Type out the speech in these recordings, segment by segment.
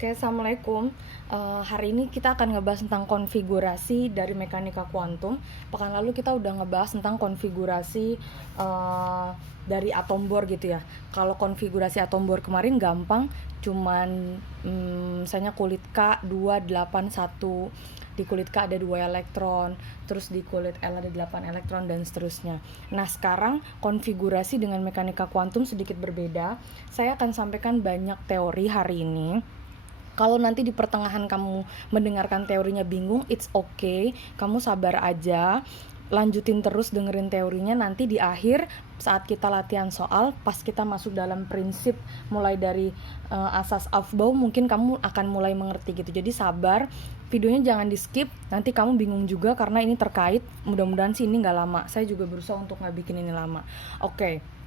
Oke, Assalamualaikum. Hari ini kita akan ngebahas tentang konfigurasi dari mekanika kuantum. Pekan lalu kita udah ngebahas tentang konfigurasi dari atom Bohr gitu ya. Kalau konfigurasi atom Bohr kemarin gampang, cuman misalnya kulit K281, di kulit K ada 2 elektron, terus di kulit L ada 8 elektron dan seterusnya. Nah, sekarang konfigurasi dengan mekanika kuantum sedikit berbeda. Saya akan sampaikan banyak teori hari ini. Kalau nanti di pertengahan kamu mendengarkan teorinya bingung, it's okay, kamu sabar aja, lanjutin terus dengerin teorinya. Nanti di akhir saat kita latihan soal, pas kita masuk dalam prinsip mulai dari asas Aufbau, mungkin kamu akan mulai mengerti gitu. Jadi sabar, videonya jangan di skip, nanti kamu bingung juga karena ini terkait. Mudah-mudahan sih ini nggak lama, saya juga berusaha untuk nggak bikin ini lama. Oke.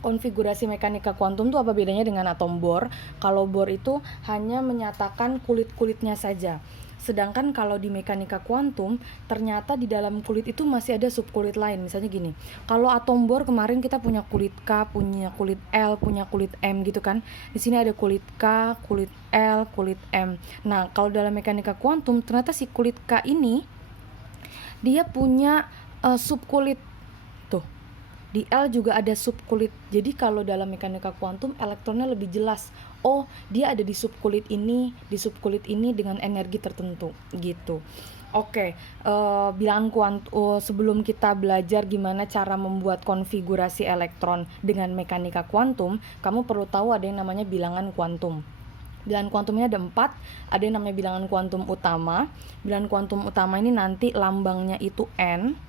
Konfigurasi mekanika kuantum itu apa bedanya dengan atom Bohr? Kalau Bohr itu hanya menyatakan kulit-kulitnya saja. Sedangkan kalau di mekanika kuantum, ternyata di dalam kulit itu masih ada subkulit lain. Misalnya gini, kalau atom Bohr kemarin kita punya kulit K, punya kulit L, punya kulit M gitu kan. Di sini ada kulit K, kulit L, kulit M. Nah, kalau dalam mekanika kuantum, ternyata si kulit K ini dia punya subkulit. Tuh, di L juga ada subkulit. Jadi kalau dalam mekanika kuantum elektronnya lebih jelas. Oh, dia ada di subkulit ini dengan energi tertentu gitu. Oke, bilangan kuantum. Sebelum kita belajar gimana cara membuat konfigurasi elektron dengan mekanika kuantum, kamu perlu tahu ada yang namanya bilangan kuantum. Bilangan kuantumnya ada 4, ada yang namanya bilangan kuantum utama. Bilangan kuantum utama ini nanti lambangnya itu N.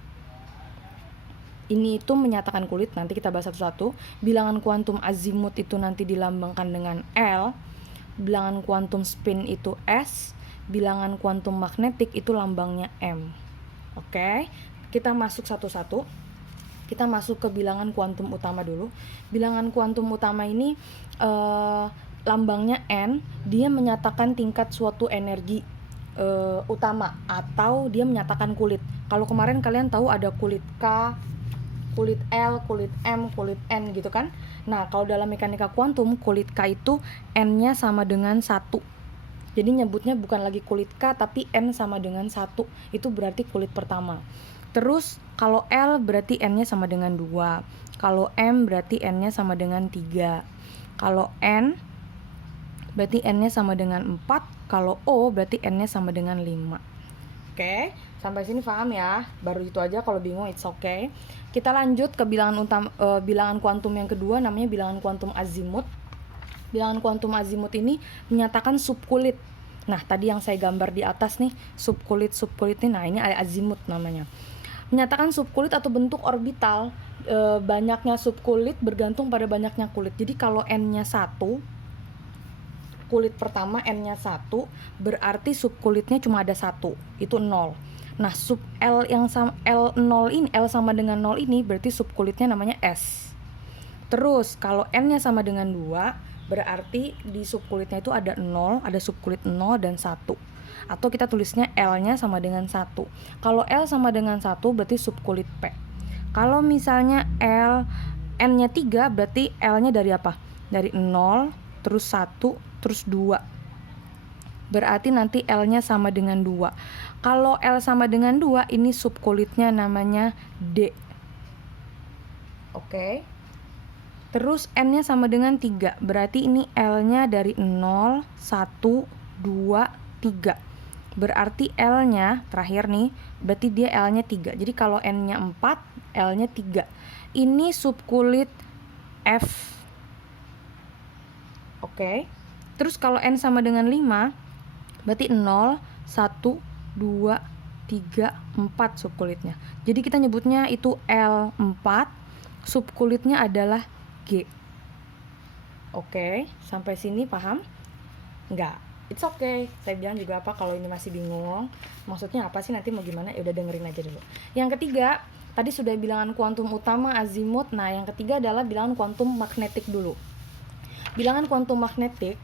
Ini itu menyatakan kulit, nanti kita bahas satu-satu. Bilangan kuantum azimut itu nanti dilambangkan dengan L. Bilangan kuantum spin itu S. Bilangan kuantum magnetik itu lambangnya M. Oke, kita masuk satu-satu. Kita masuk ke bilangan kuantum utama dulu. Bilangan kuantum utama ini lambangnya N. Dia menyatakan tingkat suatu energi utama, atau dia menyatakan kulit. Kalau kemarin kalian tahu ada kulit K, kulit L, kulit M, kulit N gitu kan. Nah, kalau dalam mekanika kuantum, kulit K itu N-nya sama dengan 1. Jadi nyebutnya bukan lagi kulit K, tapi N sama dengan 1. Itu berarti kulit pertama. Terus, kalau L berarti N-nya sama dengan 2. Kalau M berarti N-nya sama dengan 3. Kalau N berarti N-nya sama dengan 4. Kalau O berarti N-nya sama dengan 5. Oke, sampai sini paham ya? Baru itu aja, kalau bingung it's okay. Kita lanjut ke bilangan kuantum yang kedua, namanya bilangan kuantum azimut. Bilangan kuantum azimut ini menyatakan subkulit. Nah, tadi yang saya gambar di atas nih, subkulit ini, nah ini azimut namanya. Menyatakan subkulit atau bentuk orbital. Banyaknya subkulit bergantung pada banyaknya kulit. Jadi kalau N-nya 1, kulit pertama N-nya 1, berarti subkulitnya cuma ada 1, itu 0. Nah, sub L yang sama L0 ini, L sama dengan 0 ini berarti subkulitnya namanya S. Terus kalau N-nya sama dengan 2, berarti di subkulitnya itu ada 0, ada subkulit 0 dan 1. Atau kita tulisnya L-nya sama dengan 1. Kalau L sama dengan 1 berarti subkulit P. Kalau misalnya N-nya 3, berarti L-nya dari apa? Dari 0, terus 1, terus 2. Berarti nanti L-nya sama dengan 2. Kalau L sama dengan 2, ini subkulitnya namanya D. Oke. Terus N-nya sama dengan 3. Berarti ini L-nya dari 0, 1, 2, 3. Berarti L-nya, terakhir nih, berarti dia L-nya 3. Jadi kalau N-nya 4, L-nya 3. Ini subkulit F. Oke. Terus kalau N sama dengan 5, berarti 0, 1, 2, 3, 4 subkulitnya. Jadi kita nyebutnya itu L4, subkulitnya adalah G. Oke, sampai sini paham? Enggak, it's okay. Saya bilang juga apa kalau ini masih bingung, maksudnya apa sih, nanti mau gimana, ya udah dengerin aja dulu. Yang ketiga, tadi sudah bilangan kuantum utama azimut. Nah, yang ketiga adalah bilangan kuantum magnetik dulu. Bilangan kuantum magnetik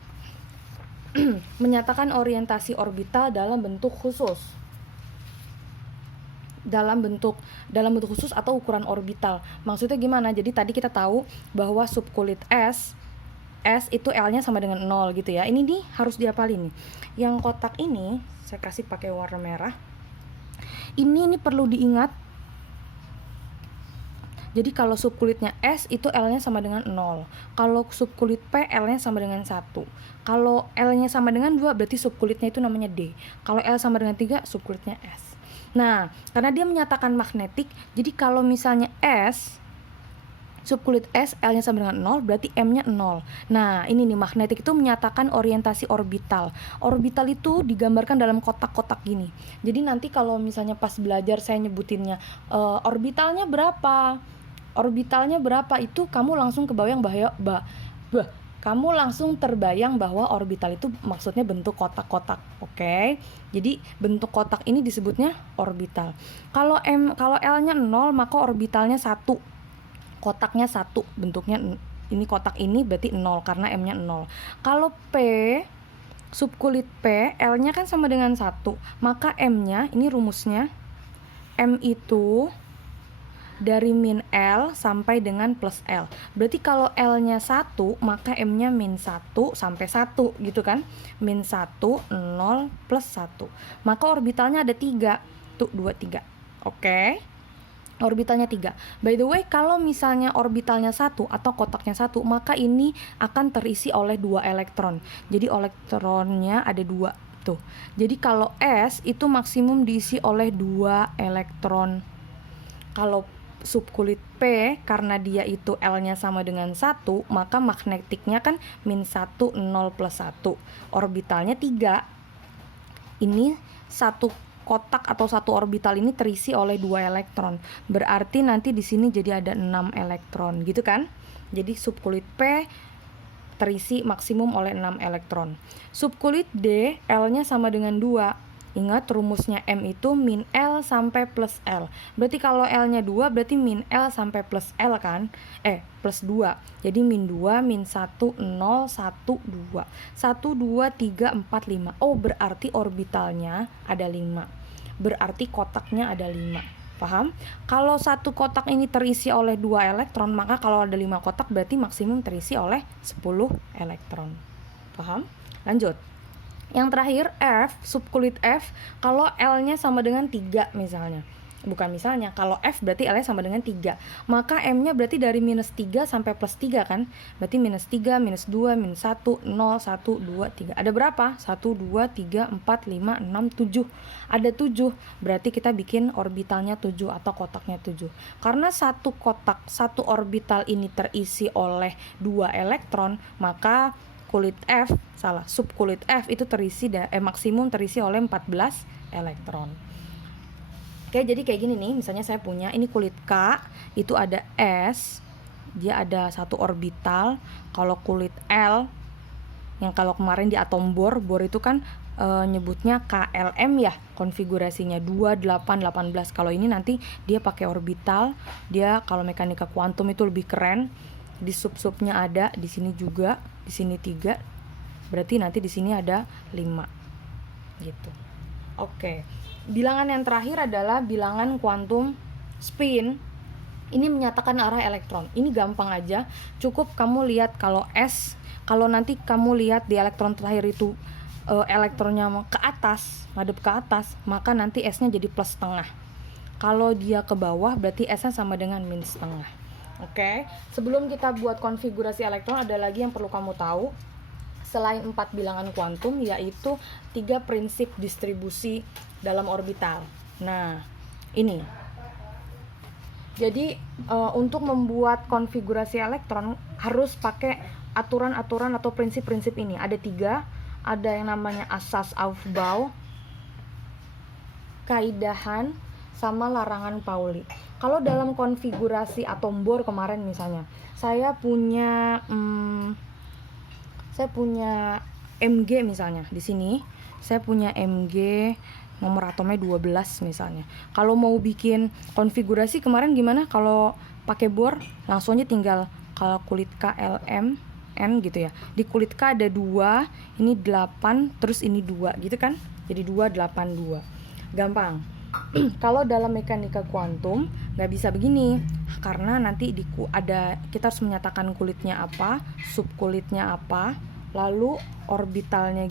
menyatakan orientasi orbital dalam bentuk khusus. Dalam bentuk khusus atau ukuran orbital. Maksudnya gimana? Jadi tadi kita tahu bahwa subkulit S S itu L-nya sama dengan 0 gitu ya. Ini nih harus dihafalin nih. Yang kotak ini saya kasih pakai warna merah. Ini perlu diingat. Jadi kalau subkulitnya S itu L-nya sama dengan 0. Kalau subkulit P L-nya sama dengan 1. Kalau L-nya sama dengan 2 berarti subkulitnya itu namanya D. Kalau L sama dengan 3 subkulitnya S. Nah, karena dia menyatakan magnetik, jadi kalau misalnya S subkulit S L-nya sama dengan 0 berarti M-nya 0. Nah, ini nih magnetik itu menyatakan orientasi orbital. Orbital itu digambarkan dalam kotak-kotak gini. Jadi nanti kalau misalnya pas belajar saya nyebutinnya orbitalnya berapa? Orbitalnya berapa itu kamu langsung kebayang kamu langsung terbayang bahwa orbital itu maksudnya bentuk kotak-kotak. Oke. Jadi bentuk kotak ini disebutnya orbital. Kalau L-nya 0 maka orbitalnya 1. Kotaknya 1 bentuknya ini kotak ini berarti 0 karena M-nya 0. Kalau P subkulit P L-nya kan sama dengan 1, maka M-nya ini rumusnya M itu dari min L sampai dengan plus L. Berarti kalau L-nya 1, maka M-nya min 1 sampai 1 gitu kan. Min 1, 0, plus 1. Maka orbitalnya ada 3. Tuh, 2, 3. Oke. Orbitalnya 3. By the way, kalau misalnya orbitalnya 1 atau kotaknya 1, maka ini akan terisi oleh 2 elektron. Jadi elektronnya ada 2. Tuh. Jadi kalau S itu maksimum diisi oleh 2 elektron. Kalau subkulit P karena dia itu L-nya sama dengan 1, maka magnetiknya kan min 1, 0, plus 1. Orbitalnya 3. Ini satu kotak atau satu orbital ini terisi oleh 2 elektron. Berarti nanti di sini jadi ada 6 elektron, gitu kan? Jadi subkulit P terisi maksimum oleh 6 elektron. Subkulit D L-nya sama dengan 2. Ingat rumusnya M itu min L sampai plus L. Berarti kalau L-nya 2 berarti min L sampai plus L kan? Plus 2. Jadi min 2, min 1, 0, 1, 2. 1, 2, 3, 4, 5. Oh, berarti orbitalnya ada 5. Berarti kotaknya ada 5. Paham? Kalau satu kotak ini terisi oleh 2 elektron, maka kalau ada 5 kotak berarti maksimum terisi oleh 10 elektron. Paham? Lanjut. Yang terakhir F, subkulit F, kalau L-nya sama dengan 3 misalnya. Bukan misalnya, kalau F berarti L-nya sama dengan 3. Maka M-nya berarti dari minus 3 sampai plus 3 kan? Berarti minus 3, minus 2, minus 1, 0, 1, 2, 3. Ada berapa? 1, 2, 3, 4, 5, 6, 7. Ada 7. Berarti kita bikin orbitalnya 7 atau kotaknya 7. Karena satu kotak, satu orbital ini terisi oleh 2 elektron, maka subkulit F itu terisi maksimum terisi oleh 14 elektron. Oke, jadi kayak gini nih, misalnya saya punya ini kulit K, itu ada S, dia ada satu orbital. Kalau kulit L, yang kalau kemarin di atom bor itu kan nyebutnya KLM ya, konfigurasinya 2, 8, 18. Kalau ini nanti dia pakai orbital, dia kalau mekanika kuantum itu lebih keren. Di sub-subnya ada, di sini juga, di sini 3. Berarti nanti di sini ada 5. Gitu. Oke. Bilangan yang terakhir adalah bilangan kuantum spin. Ini menyatakan arah elektron. Ini gampang aja. Cukup kamu lihat kalau S, kalau nanti kamu lihat di elektron terakhir itu elektronnya ke atas, madep ke atas, maka nanti S-nya jadi plus setengah. Kalau dia ke bawah berarti S-nya sama dengan min setengah. Oke, sebelum kita buat konfigurasi elektron, ada lagi yang perlu kamu tahu. Selain 4 bilangan kuantum, yaitu 3 prinsip distribusi dalam orbital. Nah, ini. Jadi, untuk membuat konfigurasi elektron harus pakai aturan-aturan atau prinsip-prinsip ini. Ada 3, ada yang namanya asas Aufbau, kaidahan, sama larangan Pauli. Kalau dalam konfigurasi atom bor kemarin misalnya, saya punya Mg misalnya di sini, saya punya Mg nomor atomnya 12 misalnya. Kalau mau bikin konfigurasi kemarin gimana? Kalau pakai bor langsung aja tinggal kalau kulit KLM N gitu ya. Di kulit K ada 2, ini 8, terus ini 2 gitu kan? Jadi 2, 8, 2. Gampang. Kalau dalam mekanika kuantum nggak bisa begini, karena nanti kita harus menyatakan kulitnya apa, subkulitnya apa, lalu orbitalnya